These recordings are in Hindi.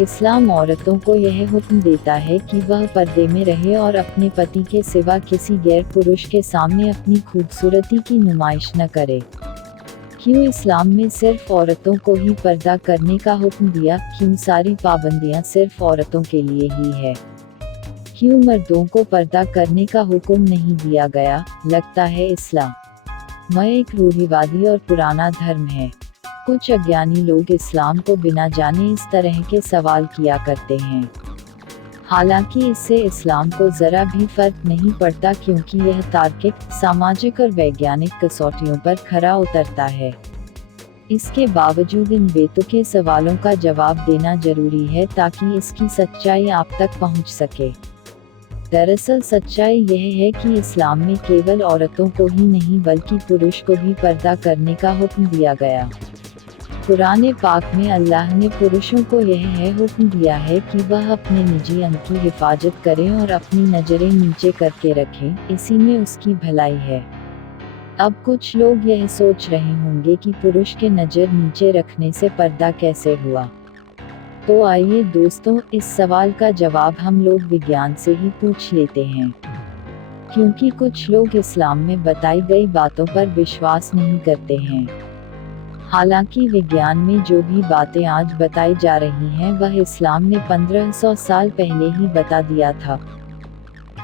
इस्लाम औरतों को यह हुक्म देता है कि वह पर्दे में रहे और अपने पति के सिवा किसी गैर पुरुष के सामने अपनी खूबसूरती की नुमाइश न करे। क्यों इस्लाम में सिर्फ औरतों को ही पर्दा करने का हुक्म दिया? क्यों सारी पाबंदियां सिर्फ औरतों के लिए ही है? क्यों मर्दों को पर्दा करने का हुक्म नहीं दिया गया? लगता है इस्लाम एक रूढ़िवादी और पुराना धर्म है। कुछ अज्ञानी लोग इस्लाम को बिना जाने इस तरह के सवाल किया करते हैं। हालांकि इससे इस्लाम को जरा भी फर्क नहीं पड़ता, क्योंकि यह तार्किक, सामाजिक और वैज्ञानिक कसौटियों पर खरा उतरता है। इसके बावजूद इन बेतुके सवालों का जवाब देना जरूरी है ताकि इसकी सच्चाई आप तक पहुंच सके। दरअसल सच्चाई यह है कि इस्लाम में केवल औरतों को ही नहीं बल्कि पुरुष को भी पर्दा करने का हुक्म दिया गया। कुरान पाक में अल्लाह ने पुरुषों को यह हुक्म दिया है कि वह अपने निजी अंग की हिफाजत करें और अपनी नजरें नीचे करके रखें, इसी में उसकी भलाई है। अब कुछ लोग यह सोच रहे होंगे कि पुरुष के नजर नीचे रखने से पर्दा कैसे हुआ। तो आइए दोस्तों, इस सवाल का जवाब हम लोग विज्ञान से ही पूछ लेते हैं, क्योंकि कुछ लोग इस्लाम में बताई गई बातों पर विश्वास नहीं करते हैं। हालांकि विज्ञान में जो भी बातें आज बताई जा रही हैं वह इस्लाम ने 1500 साल पहले ही बता दिया था।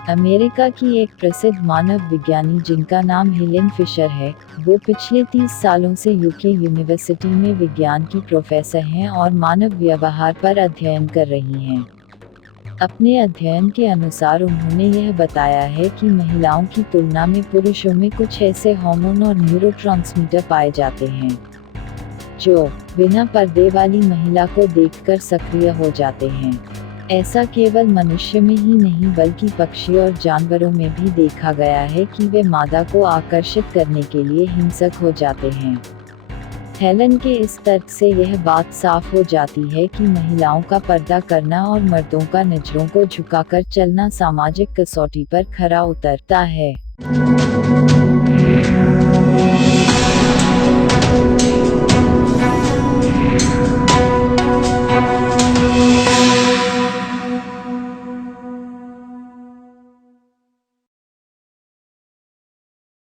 अमेरिका की एक प्रसिद्ध मानव विज्ञानी जिनका नाम हेलेन फिशर है, वो पिछले 30 सालों से यूके यूनिवर्सिटी में विज्ञान की प्रोफेसर हैं और मानव व्यवहार पर अध्ययन कर रही हैं। अपने अध्ययन के अनुसार उन्होंने यह बताया है कि महिलाओं की तुलना में पुरुषों में कुछ ऐसे हार्मोन और न्यूरोट्रांसमीटर पाए जाते हैं जो बिना पर्दे वाली महिला को देखकर सक्रिय हो जाते हैं। ऐसा केवल मनुष्य में ही नहीं बल्कि पक्षी और जानवरों में भी देखा गया है कि वे मादा को आकर्षित करने के लिए हिंसक हो जाते हैं। हेलन के इस तर्क से यह बात साफ हो जाती है कि महिलाओं का पर्दा करना और मर्दों का नजरों को झुकाकर चलना सामाजिक कसौटी पर खरा उतरता है।